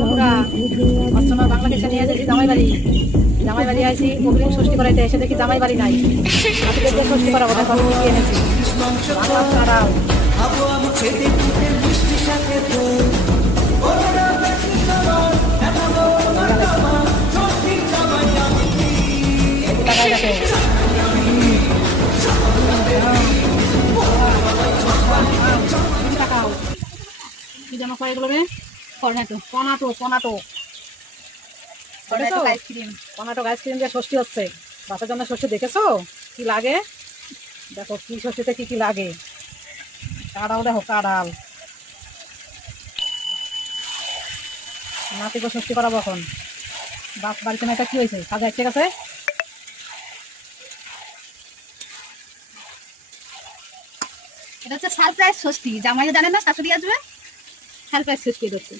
বন্ধুরা, অর্চনা বাংলাদেশে নিয়ে এসেছি জামাই বাড়ি আইসি অগ্রিম ষষ্ঠী করাইতে, এসে দেখি জামাই বাড়ি নাই। আজকে যে ষষ্ঠী করাবো দেখো আমি কি এনেছি। ছাড়াও কি যেন কয় এগুলো রে? কর্নেটো আইসক্রিম দিয়ে ষষ্ঠী হচ্ছে। বাচ্চার জন্য ষষ্ঠী দেখেছো কি লাগে? দেখো কি ষষ্ঠীতে কি কি লাগে। কাঁড়াল দেখো, কাঁড়াল। নাতিকে ষষ্ঠী করাবো এখন। বাড়িতে মেয়েটা কি হয়েছে? সাজা ঠিক আছে। এটা হচ্ছে সারপ্রাইজ ষষ্ঠী, জামাইও জানে না শাশুড়ি আসবে, সারপ্রাইজ ষষ্ঠী হচ্ছে।